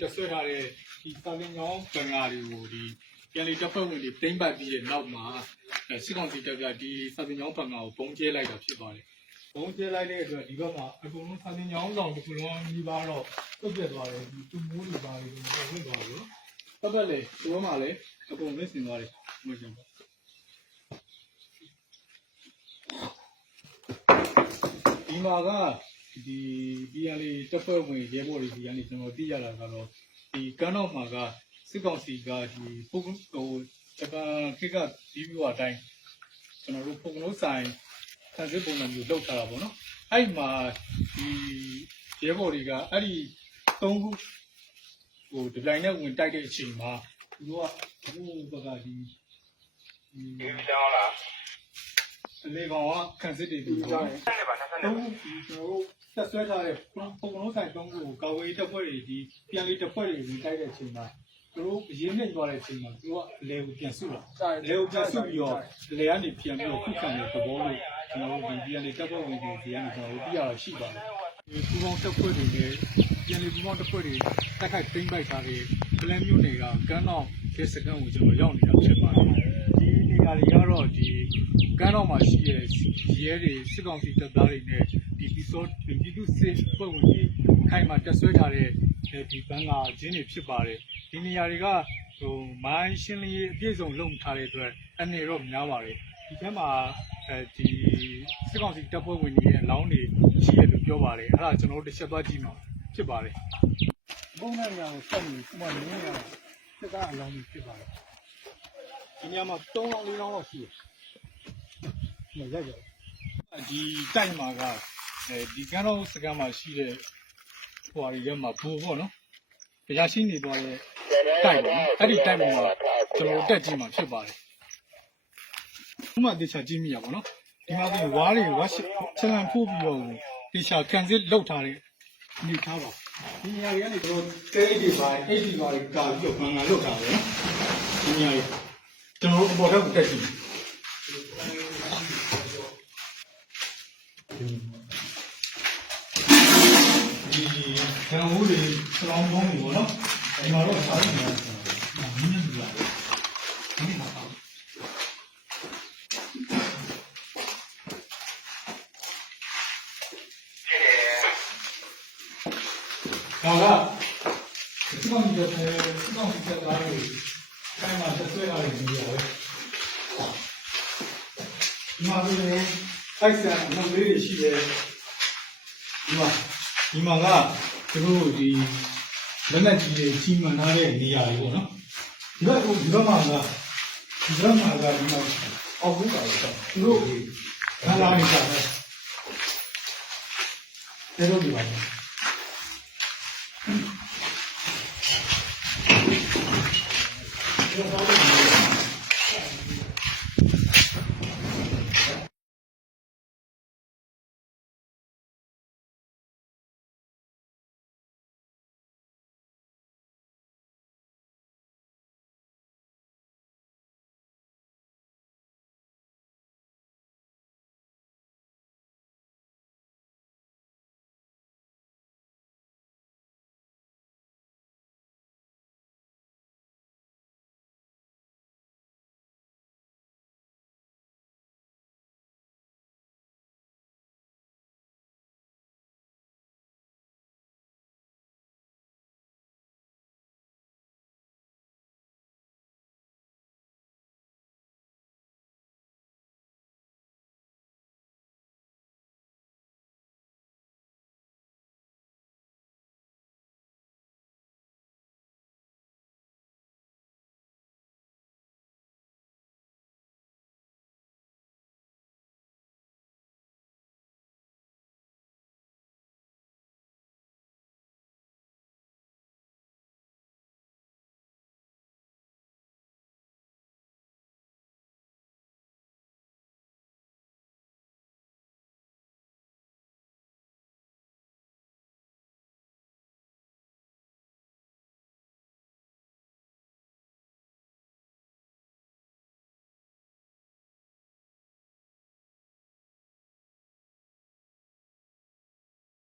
တက်ဆွဲထားတဲ့ဒီစာလင်ကြောင်းဘင်္ဂါတွေကိုဒီပြန်လည်တပ်ဖွဲ့ဝင်တွေတိမ့်ပတ်ပြီးတဲ့နောက်မှာအဲစစ်ကောင်စီတပ်ကဒီစာလင်ကြောင်းဘင်္ဂါကိုပုံကျဲလိုက်တာဖြစ်ပါတယ်။ပုံကျဲလိုက်တဲ့အတွက်ဒီဘက်မှာအကုန်လုံးစာလင်ကြောင်းဆောင်တစ်ခုလုံးကြီးပါတော့ပြတ်ပြတ်သွားတယ်ဒီတူမိုးတွေပါတွေတော့ဝင်သွားတယ်။ပတ်ပတ်လေဒီဘက်မှာလည်းအကုန်လစ်စင်သွားတယ်။မဟုတ်ဘူး။ဒီမှာက ဒီ PNL တပ်ဖွဲ့ဝင်ရဲဘော်တွေဒီကနေကျွန်တော်သိရတာကတော့ဒီကမ်းတော့မှာကစစ်ကောင်စီကဒီပုံဟိုဂျပန်ခေတ်ကဒီဗီယိုအတိုင်းကျွန်တော်တို့ပုံကလို့ဆိုင်ဆန်စစ်ပုံစံမျိုးလောက်ထားတာပေါ့နော်အဲ့ဒီမှာဒီရဲဘော်တွေကအဲ့ဒီသုံးခုဟိုဒီလိုင်းနဲ့ဝင်တိုက်တဲ့အချိန်မှာသူတို့ကဘုဘကဒီဒီဒီကြောင်းလားအ လေကောင်ကခံစစ်တွေပြီးတော့ဆက်နေပါဆက်နေတုံးပါဒီကျွန်တော်တို့ဆက်ဆွဲထားတဲ့ပုံပုံလုံးဆိုင်တုံးကိုကာဝေးတပ်ဖွဲ့တွေဒီပြန်လေးတပ်ဖွဲ့တွေဝင်တိုက်တဲ့အချိန်မှာသူတို့ရင်းနှိမ်သွားတဲ့အချိန်မှာသူကအလေကိုပြန်ဆုတာအလေကိုပြန်ဆုပြီးတော့အလေကနေပြန်ပြီးတော့ခုခံတဲ့သဘောလို့ကျွန်တော်တို့ဒီပြန်လေးတပ်ဖွဲ့ဝင်တွေဒီကနေကျွန်တော်တို့သိရတာရှိပါတယ်ဒီပူပေါင်းတပ်ဖွဲ့တွေနဲ့ပြန်လေးပူပေါင်းတပ်ဖွဲ့တွေတက်ခိုက်သိမ်းပိုက်ထားတဲ့ပလန်မျိုးတွေကကမ်းတော့ဒီစကန်ကိုကျွန်တော်ရောက်နေတာဖြစ်ပါတယ် ဒီနေရာတွေကတော့ဒီကမ်းတော့မှာရှိတဲ့ရဲတွေစစ်ကောင်စီတပ်သားတွေနဲ့ဒီပီစောဒီပြည်သူစစ်ဖွဲ့ဝင်တွေခိုင်မှာတက်ဆွဲထားတဲ့ဒီဘန်ကာဂျင်းတွေဖြစ်ပါတယ်ဒီနေရာတွေကဟိုမိုင်းရှင်းလင်းရေးအပြည့်စုံလုပ်ထားတဲ့အတွက်အနေတော့များပါတယ်ဒီထဲမှာအဲဒီစစ်ကောင်စီတပ်ဖွဲ့ဝင်တွေရဲ့အလောင်းတွေရှိတယ်လို့ပြောပါတယ်အဲ့ဒါကျွန်တော်တို့တစ်ချက်သွားကြည့်မှာဖြစ်ပါတယ်ဘုံနဲ့ညာကိုဆက်ပြီးခုမှနင်းနေတာစစ်ကားအလောင်းတွေဖြစ်ပါတယ် ဒီနေရာမှာ3လောင်း4လောင်းလောက်ရှိတယ်မရိုက်ကြဒီတိုက်မှာကအဲဒီကန်းတော်စကန်မှာရှိတဲ့ဟိုအရီကမှာဘူပေါ့နော်တရားရှိနေသွားတဲ့တိုက်ပေါ့နော်အဲ့ဒီတိုက်မှာကျွန်တော်တက်ကြည့်မှာဖြစ်ပါတယ်ဥမာတေချာကြည့်မိရပါတော့ဒီမှာဒီဝါးတွေဝါချလန်ဖို့ပြီးတော့တေချာကန်စစ်လောက်ထားတဲ့နေထားပါဒီနေရာတွေကနေကျွန်တော်တဲတွေပါအိတ်တွေပါကာပြီးတော့ဘန်ငါလောက်ထားတယ်နော်ဒီနေရာတွေကျွ န်တော်အပေါ်ထပ်တက်ကြည့်ဒီကံဦးတွေစလောင်းကောင်းတွေပေါ့နော်ဒီမှာတော့စားနေတယ်ဆိုတာမင်းနဲ့တူရတယ်မင်းမှာပေါ့ဒါကစကောင်း တဲ့စကောင်းတဲ့သားတွေခိုင်းမှာတက်ဆွဲရတယ်ဒီလိုပဲဒီမှာဆိုရင်အိုက်ဆန်အလုပ်လေးတွေရှိတယ်ဒီမှာဒီမှာကသူတို့ဒီလက်နက်ကြီးတွေကြီးမှန်ထားတဲ့နေရာတွေပေါ့နော်ဒီဘက်ကဒီဘက်မှာကဒီဘက်မှာကဒီမှာအောက်ဘူးပါတော့သူတို့ခါလာနေကြတယ်တဲတော့ဒီပါ Thank you.